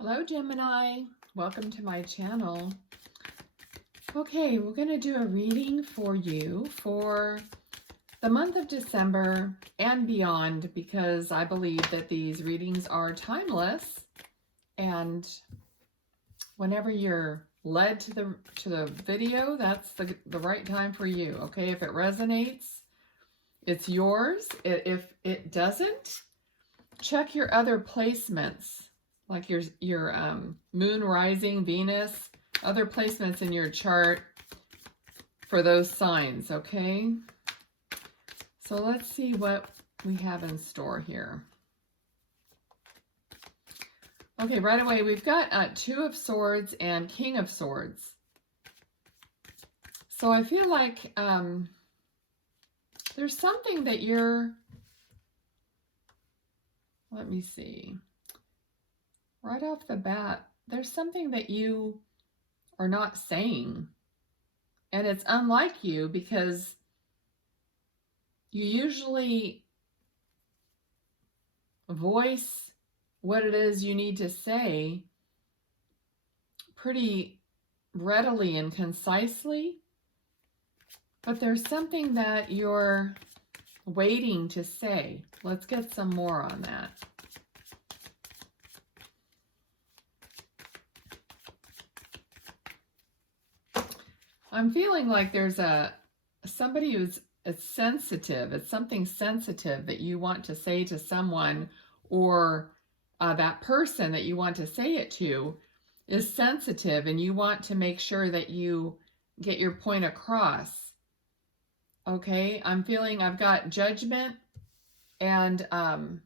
Hello, Gemini. Welcome to my channel. Okay, we're going to do a reading for you for the month of December and beyond, because I believe that these readings are timeless, and whenever you're led to the video, that's the right time for you. Okay, if it resonates, it's yours. If it doesn't, check your other placements, like your moon, rising, Venus, other placements in your chart for those signs, okay? So let's see what we have in store here. Okay, right away, we've got Two of Swords and King of Swords. So I feel like there's something that you're, let me see. Right off the bat, there's something that you are not saying. And it's unlike you, because you usually voice what it is you need to say pretty readily and concisely. But there's something that you're waiting to say. Let's get some more on that. I'm feeling like there's somebody who's sensitive. It's something sensitive that you want to say to someone, or that person that you want to say it to is sensitive, and you want to make sure that you get your point across. Okay, I'm feeling I've got Judgment and kind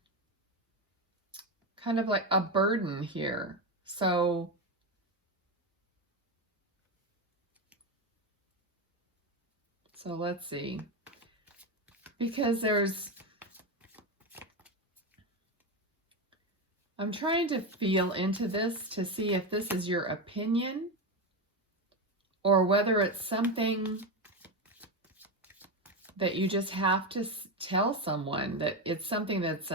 of like a burden here. So let's see, because I'm trying to feel into this to see if this is your opinion or whether it's something that you just have to tell someone, that it's something that's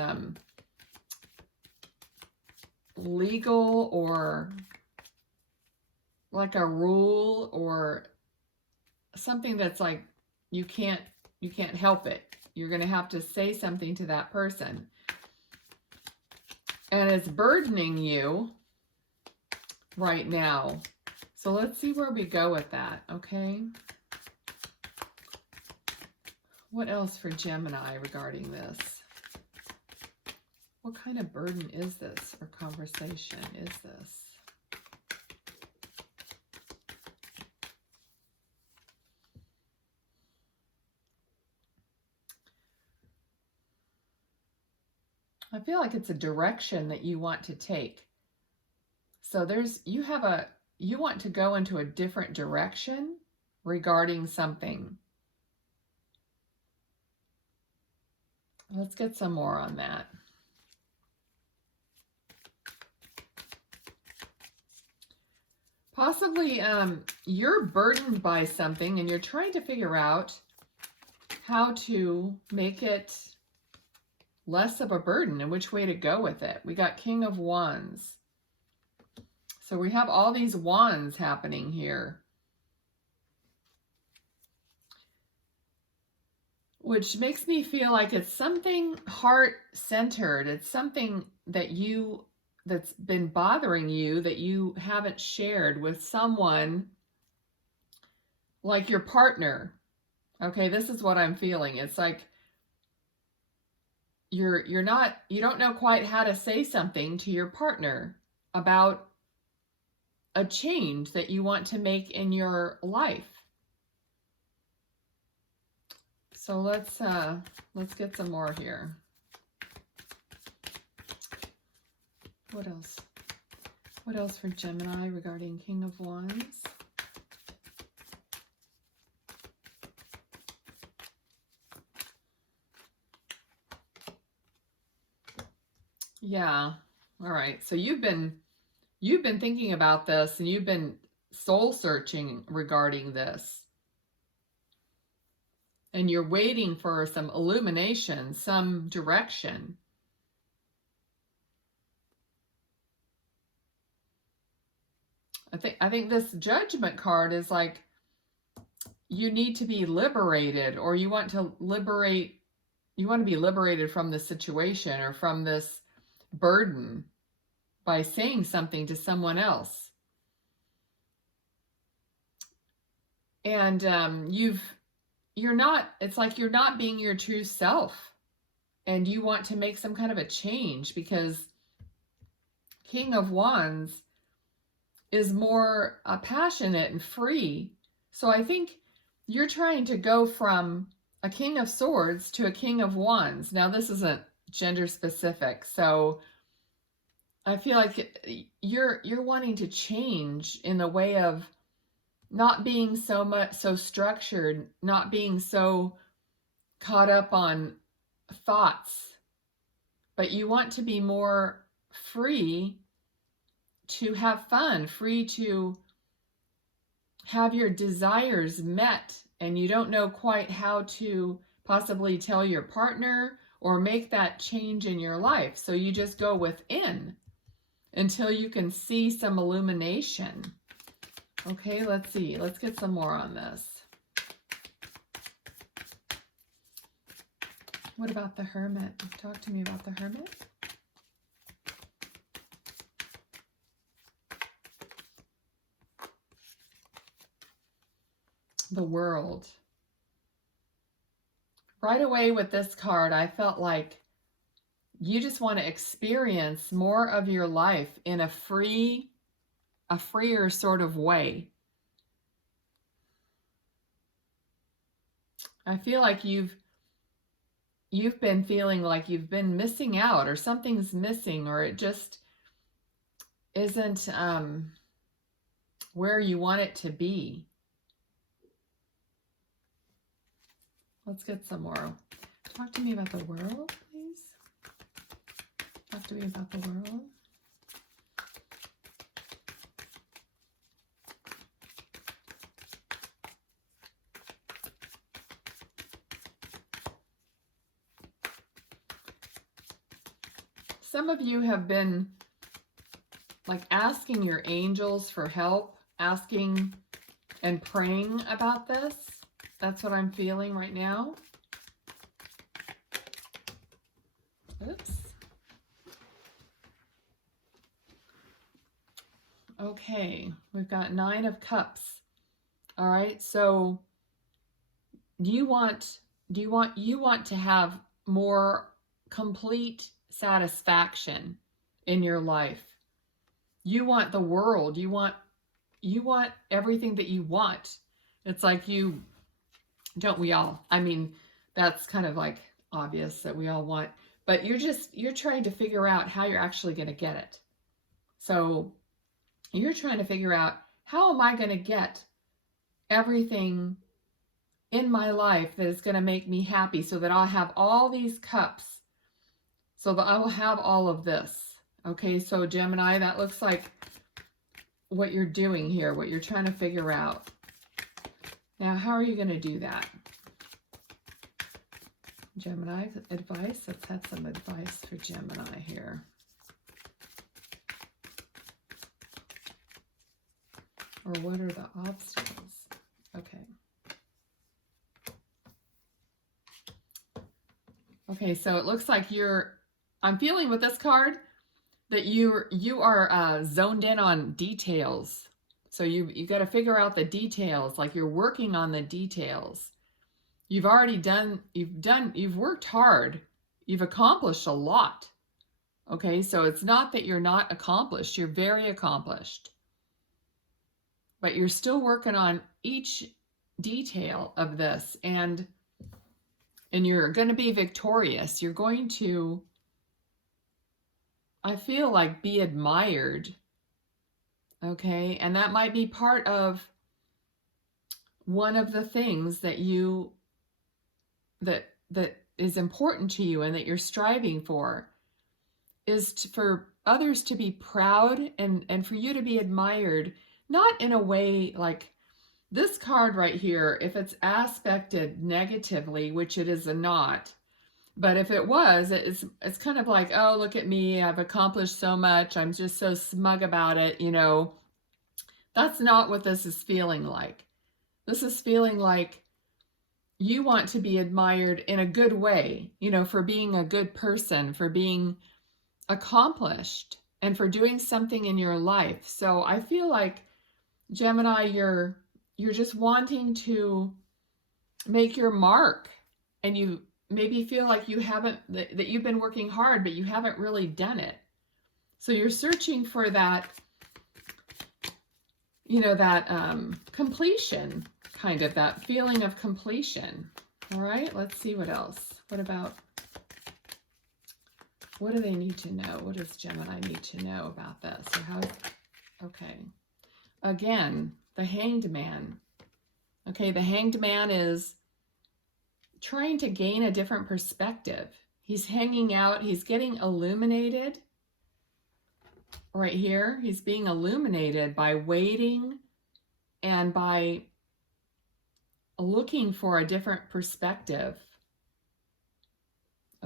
legal, or like a rule, or something that's like you can't help it. You're going to have to say something to that person, and it's burdening you right now. So let's see where we go with that, okay? What else for Gemini regarding this? What kind of burden is this, or conversation is this? I feel like it's a direction that you want to take. So you want to go into a different direction regarding something. Let's get some more on that. Possibly you're burdened by something, and you're trying to figure out how to make it less of a burden and which way to go with it. We got King of Wands. So we have all these wands happening here, which makes me feel like it's something heart-centered. It's something that's been bothering you that you haven't shared with someone, like your partner. Okay, this is what I'm feeling. It's like you don't know quite how to say something to your partner about a change that you want to make in your life. So let's get some more here. What else? What else for Gemini regarding King of Wands? Yeah. All right. So you've been thinking about this, and you've been soul searching regarding this. And you're waiting for some illumination, some direction. I think this Judgment card is like, you need to be liberated, or you want to be liberated from the situation or from this burden by saying something to someone else. And it's like you're not being your true self, and you want to make some kind of a change, because King of Wands is more passionate and free. So I think you're trying to go from a King of Swords to a King of Wands. Now, this isn't gender specific, so I feel like you're wanting to change in the way of not being so structured, not being so caught up on thoughts, but you want to be more free to have fun, free to have your desires met, and you don't know quite how to possibly tell your partner or make that change in your life. So you just go within until you can see some illumination. Okay, let's see. Let's get some more on this. What about the Hermit? Talk to me about the Hermit. The World. Right away with this card, I felt like you just want to experience more of your life in a freer sort of way. I feel like you've been feeling like you've been missing out, or something's missing, or it just isn't where you want it to be. Let's get some more. Talk to me about the World, please. Talk to me about the World. Some of you have been like asking your angels for help, asking and praying about this. That's what I'm feeling right now. Oops. Okay, we've got 9 of Cups. All right, so you want to have more complete satisfaction in your life. You want the world. You want everything that you want. It's like don't we all? I mean, that's kind of like obvious that we all want, but you're trying to figure out how you're actually going to get it. So you're trying to figure out, how am I going to get everything in my life that is going to make me happy, so that I'll have all these cups, so that I will have all of this. Okay, so Gemini, that looks like what you're doing here, what you're trying to figure out. Now, how are you going to do that? Gemini advice. Let's have some advice for Gemini here. Or what are the obstacles? Okay. Okay, so it looks like I'm feeling with this card that you are zoned in on details. So you got to figure out the details, like you're working on the details. You've worked hard. You've accomplished a lot. Okay, so it's not that you're not accomplished. You're very accomplished. But you're still working on each detail of this, and you're going to be victorious. You're going to, I feel like, be admired. Okay, and that might be part of one of the things that that is important to you and that you're striving for, is for others to be proud and for you to be admired, not in a way like this card right here, if it's aspected negatively, which it is not, but if it was, it's kind of like, oh, look at me, I've accomplished so much, I'm just so smug about it, That's not what this is feeling like. This is feeling like you want to be admired in a good way, you know, for being a good person, for being accomplished, and for doing something in your life. So I feel like, Gemini, you're just wanting to make your mark, and you maybe feel like you haven't, that you've been working hard, but you haven't really done it. So you're searching for that, you know, that completion, kind of that feeling of completion. All right, let's see what else. What do they need to know? What does Gemini need to know about this? Or how, okay. Again, the Hanged Man. Okay, the Hanged Man is trying to gain a different perspective. He's hanging out, he's getting illuminated. Right here, he's being illuminated by waiting and by looking for a different perspective.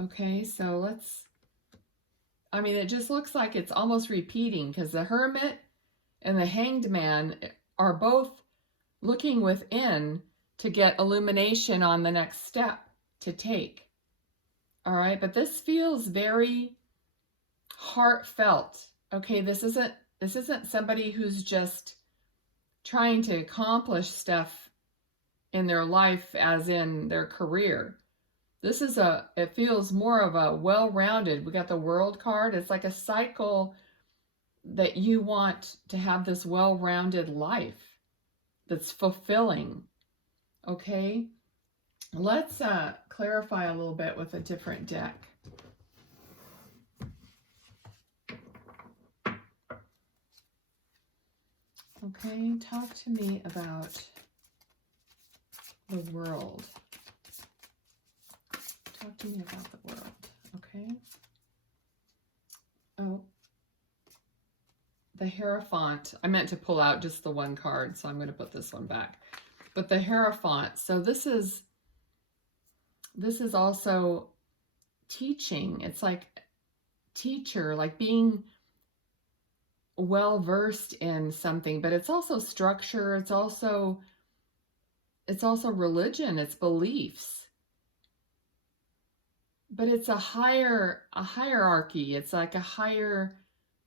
Okay, so let's, I mean, it just looks like it's almost repeating, because the Hermit and the Hanged Man are both looking within to get illumination on the next step to take. All right, but this feels very heartfelt. Okay, this isn't somebody who's just trying to accomplish stuff in their life, as in their career. This is it feels more of a well-rounded, we got the World card. It's like a cycle that you want to have, this well-rounded life that's fulfilling. Okay, let's clarify a little bit with a different deck. Okay, talk to me about the world. Talk to me about the world, okay? Oh, the Hera Font. I meant to pull out just the one card, so I'm going to put this one back. But the Hera Font. So this is also teaching. It's like teacher, like being well versed in something, but it's also structure. It's also religion. It's beliefs. But it's a hierarchy. It's like a higher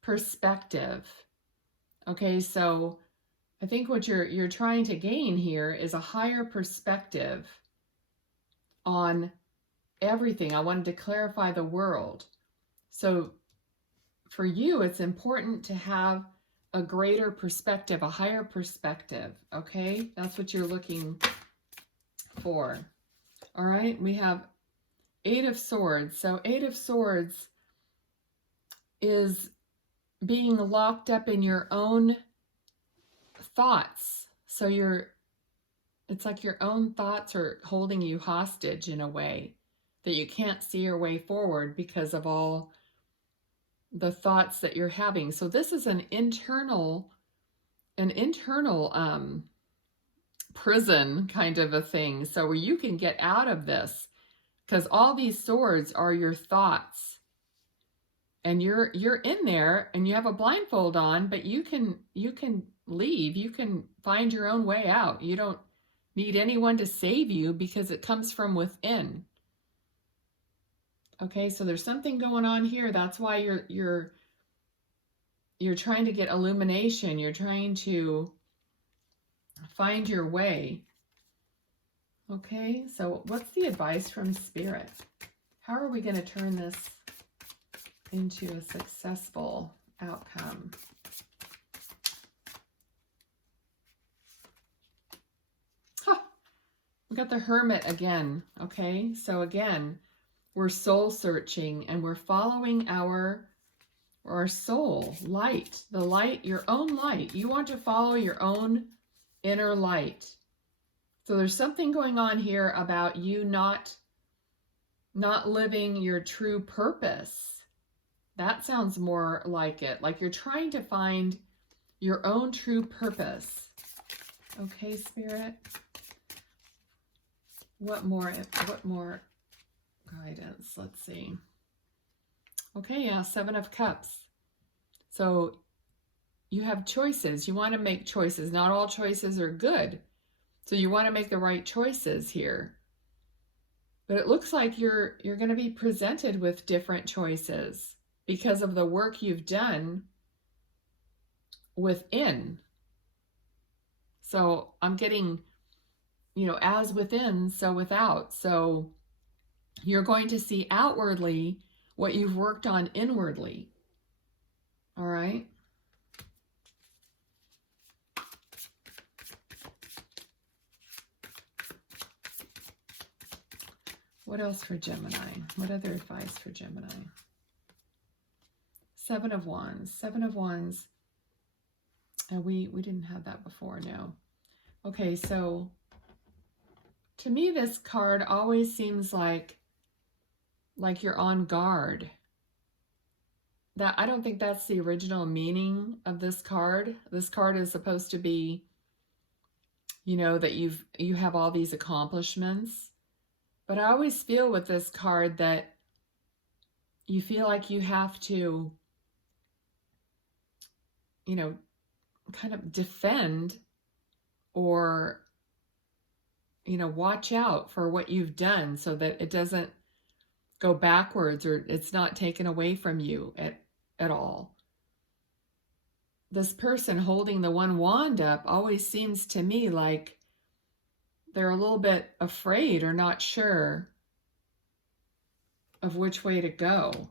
perspective. Okay, so I think what you're trying to gain here is a higher perspective on everything. I wanted to clarify the world. So for you, it's important to have a greater perspective, a higher perspective. Okay, that's what you're looking for. All right, we have Eight of Swords. So Eight of Swords is being locked up in your own thoughts. So it's like your own thoughts are holding you hostage in a way that you can't see your way forward because of all the thoughts that you're having. So this is an internal prison kind of a thing. So where you can get out of this, because all these swords are your thoughts. And you're in there and you have a blindfold on, but you can leave. You can find your own way out. You don't need anyone to save you because it comes from within. Okay, so there's something going on here. That's why you're trying to get illumination. You're trying to find your way. Okay, so what's the advice from Spirit? How are we going to turn this into a successful outcome? Huh. We got the Hermit again. Okay, so again, we're soul searching and we're following our soul light, the light, your own light. You want to follow your own inner light. So there's something going on here about you not living your true purpose. That sounds more like it. Like you're trying to find your own true purpose. Okay, Spirit. What more guidance? Let's see. Okay, yeah, Seven of Cups. So you have choices. You want to make choices. Not all choices are good. So you want to make the right choices here. But it looks like you're going to be presented with different choices because of the work you've done within. So I'm getting, as within, so without. So you're going to see outwardly what you've worked on inwardly. All right? What else for Gemini? What other advice for Gemini? Seven of Wands. Seven of Wands. We didn't have that before, no. Okay, so to me, this card always seems like you're on guard. That I don't think that's the original meaning of this card. This card is supposed to be, that you have all these accomplishments. But I always feel with this card that you feel like you have to, kind of defend or, watch out for what you've done so that it doesn't go backwards or it's not taken away from you at all. This person holding the one wand up always seems to me like they're a little bit afraid or not sure of which way to go.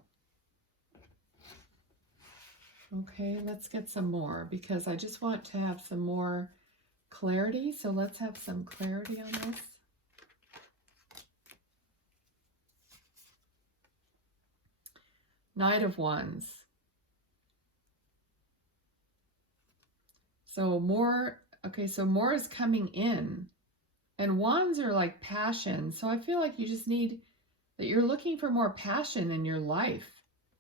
Okay, let's get some more because I just want to have some more clarity. So let's have some clarity on this. Knight of Wands. So more, okay, so more is coming in. And wands are like passion. So I feel like you just need, that you're looking for more passion in your life.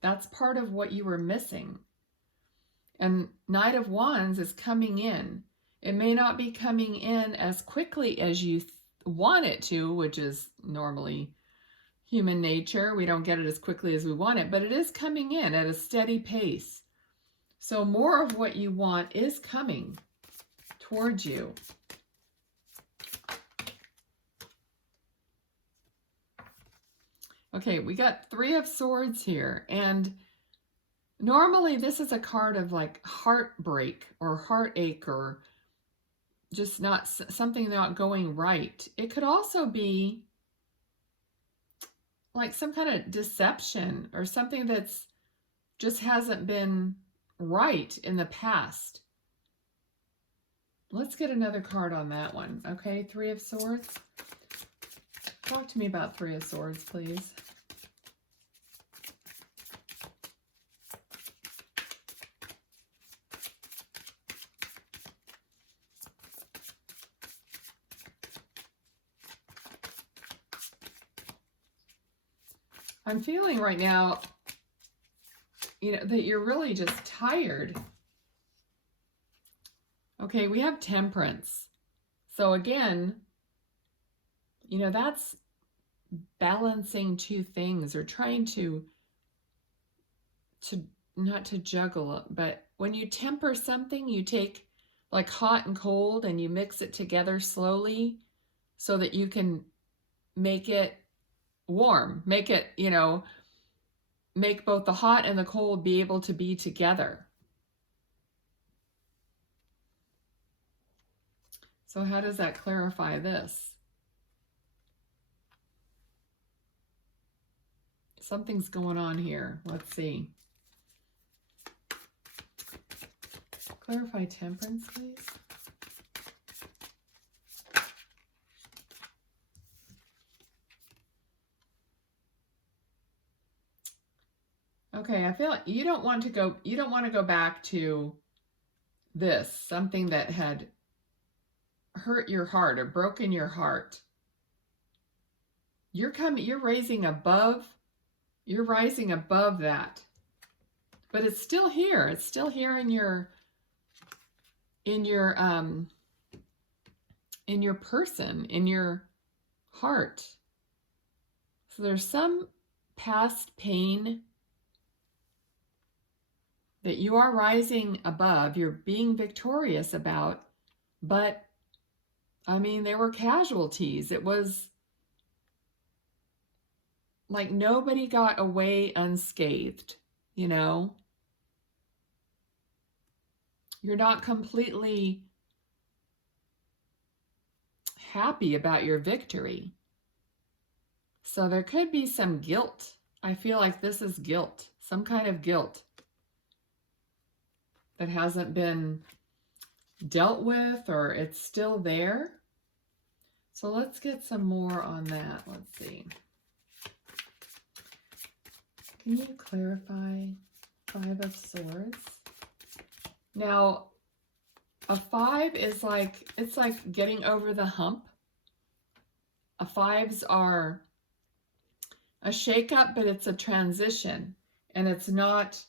That's part of what you were missing. And Knight of Wands is coming in. It may not be coming in as quickly as you want it to, which is normally human nature. We don't get it as quickly as we want it, but it is coming in at a steady pace. So more of what you want is coming towards you. Okay, we got Three of Swords here, and normally this is a card of like heartbreak or heartache or just not something not going right. It could also be like some kind of deception or something that's just hasn't been right in the past. Let's get another card on that one. Okay, Three of Swords. Talk to me about Three of Swords, please. I'm feeling right now, that you're really just tired. Okay, we have Temperance. So again, that's balancing two things or trying to not to juggle it, but when you temper something, you take like hot and cold and you mix it together slowly so that you can make it warm, make it, make both the hot and the cold be able to be together. So how does that clarify this? Something's going on here. Let's see. Clarify Temperance, please. Okay, I feel like you don't want to go back to this, something that had hurt your heart or broken your heart. You're rising above that. But it's still here. It's still here in your person, in your heart. So there's some past pain that you are rising above, you're being victorious about, but I mean, there were casualties. It was like nobody got away unscathed, you know? You're not completely happy about your victory. So there could be some guilt. I feel like this is guilt, some kind of guilt that hasn't been dealt with, or it's still there. So let's get some more on that. Let's see. Can you clarify Five of Swords? Now, a 5 is like, it's like getting over the hump. A 5s are a shakeup, but it's a transition, and it's not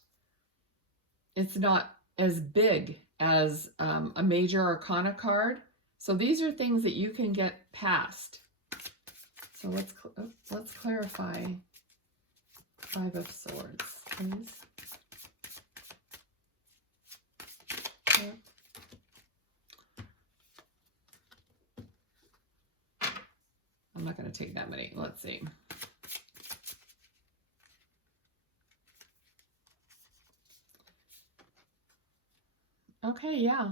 as big as a major arcana card. So these are things that you can get past. So let's clarify Five of Swords, please. Yep. I'm not going to take that many. Let's see. Okay, yeah.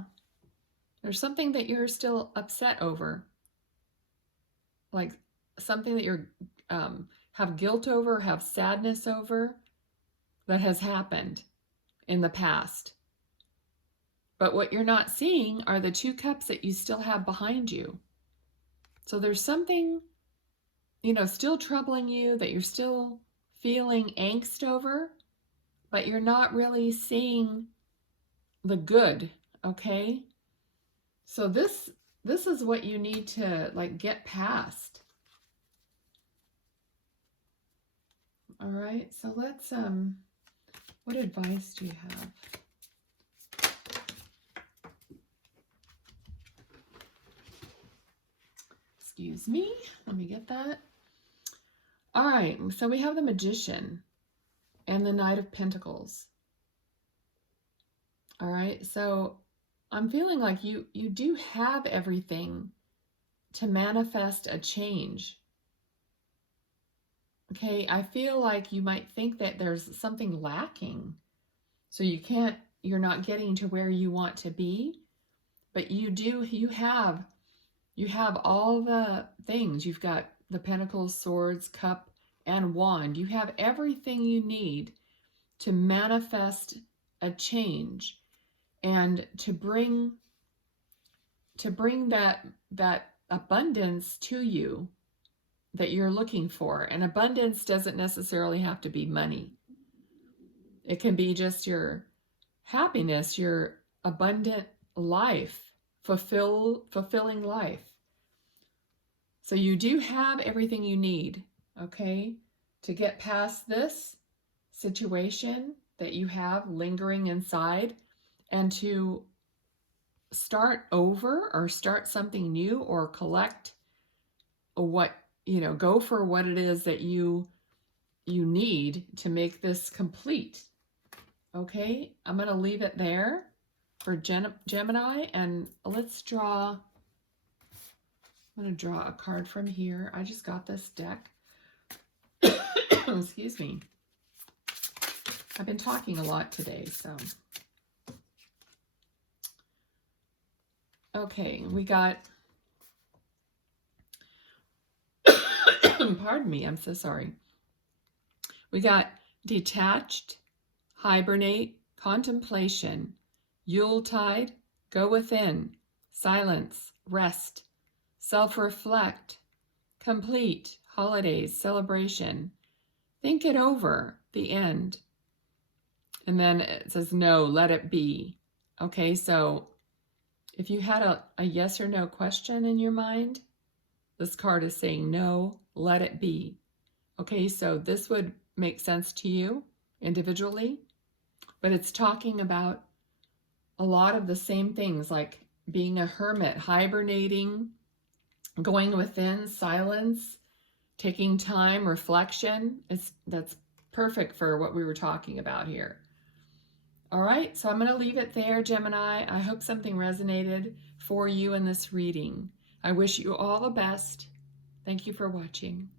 There's something that you're still upset over. Like something that you're have guilt over, have sadness over, that has happened in the past. But what you're not seeing are the 2 cups that you still have behind you. So there's something, you know, still troubling you, that you're still feeling angst over, but you're not really seeing the good, okay? So this is what you need to like get past. All right, so let's what advice do you have? Excuse me, let me get that. All right, so we have the Magician and the Knight of Pentacles. All right, so I'm feeling like you do have everything to manifest a change. Okay, I feel like you might think that there's something lacking. So you're not getting to where you want to be, but you have all the things. You've got the Pentacles, Swords, Cup, and Wand. You have everything you need to manifest a change and to bring that abundance to you that you're looking for. And abundance doesn't necessarily have to be money. It can be just your happiness, your abundant life, fulfilling life. So you do have everything you need, okay, to get past this situation that you have lingering inside, and to start over or start something new, or collect what, you know, go for what it is that you need to make this complete. Okay, I'm going to leave it there for Gemini, and let's draw. I'm going to draw a card from here. I just got this deck. Excuse me. I've been talking a lot today, so. Okay, we got, pardon me, I'm so sorry. We got detached, hibernate, contemplation, Yuletide, go within, silence, rest, self-reflect, complete, holidays, celebration, think it over, the end. And then it says, no, let it be. Okay, so if you had a yes or no question in your mind, this card is saying no, let it be. Okay, so this would make sense to you individually, but it's talking about a lot of the same things, like being a hermit, hibernating, going within, silence, taking time, reflection. That's perfect for what we were talking about here. All right, so I'm going to leave it there, Gemini. I hope something resonated for you in this reading. I wish you all the best. Thank you for watching.